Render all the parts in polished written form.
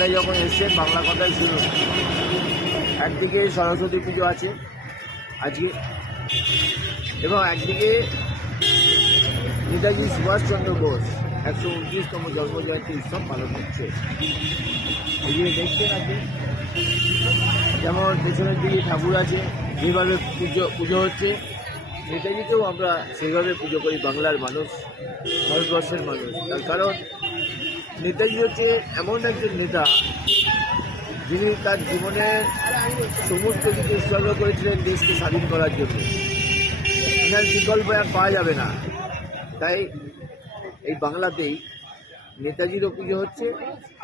বাংলায় যখন এসছেন বাংলা কথাই শুনুন। একদিকে সরস্বতী পুজো আছে আজকে, এবং একদিকে নেতাজি সুভাষচন্দ্র বোস 129তম জন্মজয়ন্তী উৎসব পালন হচ্ছে। এদিকে দেখছেন আপনি যেমন পেছনের দিকে ঠাকুর আছে, যেভাবে পুজো হচ্ছে, নেতাজিকেও আমরা সেইভাবে পুজো করি বাংলার মানুষ, ভারতবর্ষের মানুষ। তার কারণ নেতাজি হচ্ছে এমন একজন নেতা যিনি তার জীবনের সমস্ত কিছু উৎসর্গ করেছিলেন দেশকে স্বাধীন করার জন্য। এখানে বিকল্প আর পাওয়া যাবে না। তাই এই বাংলাতেই নেতাজিরও পুজো হচ্ছে,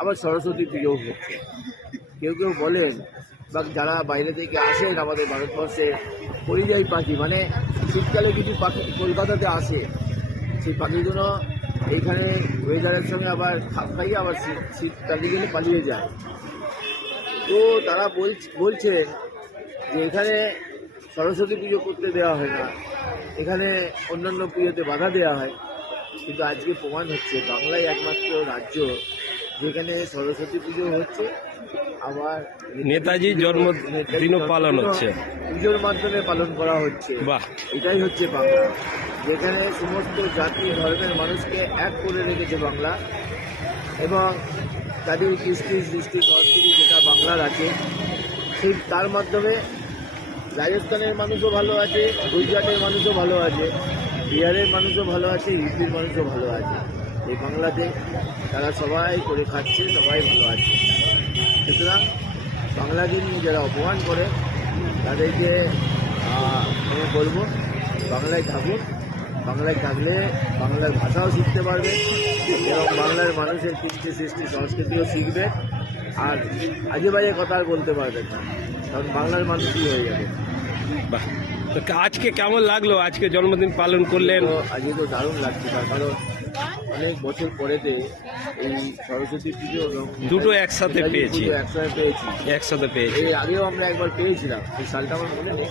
আবার সরস্বতী পুজোও হচ্ছে। কেউ কেউ বলেন বা যারা বাইরে থেকে আসেন আমাদের ভারতবর্ষে, পরিযায়ী পাখি, মানে শীতকালে কিছু পাখি কলকাতাতে আসে, সেই পাখিগুলো এইখানে ওয়েদারের সঙ্গে আবার খাপ খাইয়ে আবার শীতকালে গেলে পালিয়ে যায়। তো তারা বলছে যে এখানে সরস্বতী পুজো করতে দেওয়া হয় না, এখানে অন্যান্য পুজোতে বাধা দেওয়া হয়। কিন্তু আজকে প্রমাণ হচ্ছে বাংলায় একমাত্র রাজ্য যেখানে সরস্বতী পুজো হচ্ছে, আবার নেতাজির জন্মদিনও পালন হচ্ছে, পুজোর মাধ্যমে পালন করা হচ্ছে। বাহ, এটাই হচ্ছে বাংলা, যেখানে সমস্ত জাতি ধর্মের মানুষকে এক করে রেখেছে বাংলা, এবং তাদের কৃষ্টি সৃষ্টি সংস্কৃতি যেটা বাংলার আছে, সেই তার মাধ্যমে রাজস্থানের মানুষও ভালো আছে, গুজরাটের মানুষও ভালো আছে, বিহারের মানুষও ভালো আছে, ইউপির মানুষও ভালো আছে। এই বাংলাতে তারা সবাই করে খাচ্ছে, সবাই ভালো আছে। সুতরাং বাংলাকে নিয়ে যারা অপমান করে তাদেরকে আমি বলবো বাংলায় থাকুন। বাংলায় থাকলে বাংলার ভাষাও শিখতে পারবে এবং বাংলার মানুষের কৃষ্টি সৃষ্টি সংস্কৃতিও শিখবে, আর আজে বাজে কথা আর বলতে পারবেন না, কারণ বাংলার মানুষই হয়ে যাবে। বাহ, তো আজকে কেমন লাগলো? আজকে জন্মদিন পালন করলেন? আজকে তো দারুণ লাগছে, তার কারণ অনেক বছর পরেতে এই সরস্বতী পুজো এবং দুটো একসাথে পেয়েছি। একসাথে পেয়েছি। এর আগেও আমরা একবার পেয়েছিলাম, সেই সালটা আমার মনে নেই,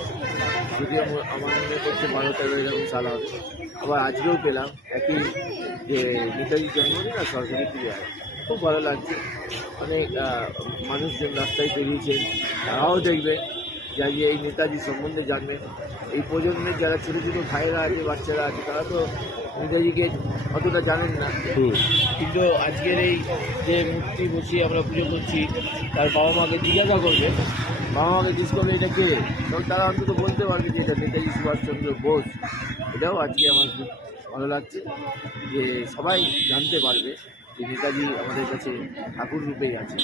যদিও আমার মনে করছে 12-13 এরকম সাল হবে। আবার আজকেও পেলাম একই, যে নেতাজির জন্মদিন আর সরস্বতী পুজো আছে। খুব ভালো লাগছে। অনেক মানুষজন রাস্তায় বেরিয়েছেন, তারাও দেখবে যা যে এই নেতাজি সম্বন্ধে জানবেন। এই প্রজন্মের যারা ছোটো ছোটো ভাইয়েরা আছে, বাচ্চারা আছে, তারা তো নেতাজিকে অতটা জানেন না, কিন্তু আজকের এই যে মূর্তি বসিয়ে আমরা পুজো করছি, তার বাবা মাকে জিজ্ঞাসা করবে, বাবা মাকে জিজ্ঞেস করবে এটা কে, তখন তারা অন্তত বলতে পারবে যে এটা নেতাজি সুভাষচন্দ্র বোস। এটাও আজকে আমার খুব ভালো লাগছে যে সবাই জানতে পারবে যে নেতাজি আমাদের কাছে ঠাকুর রূপেই আছে।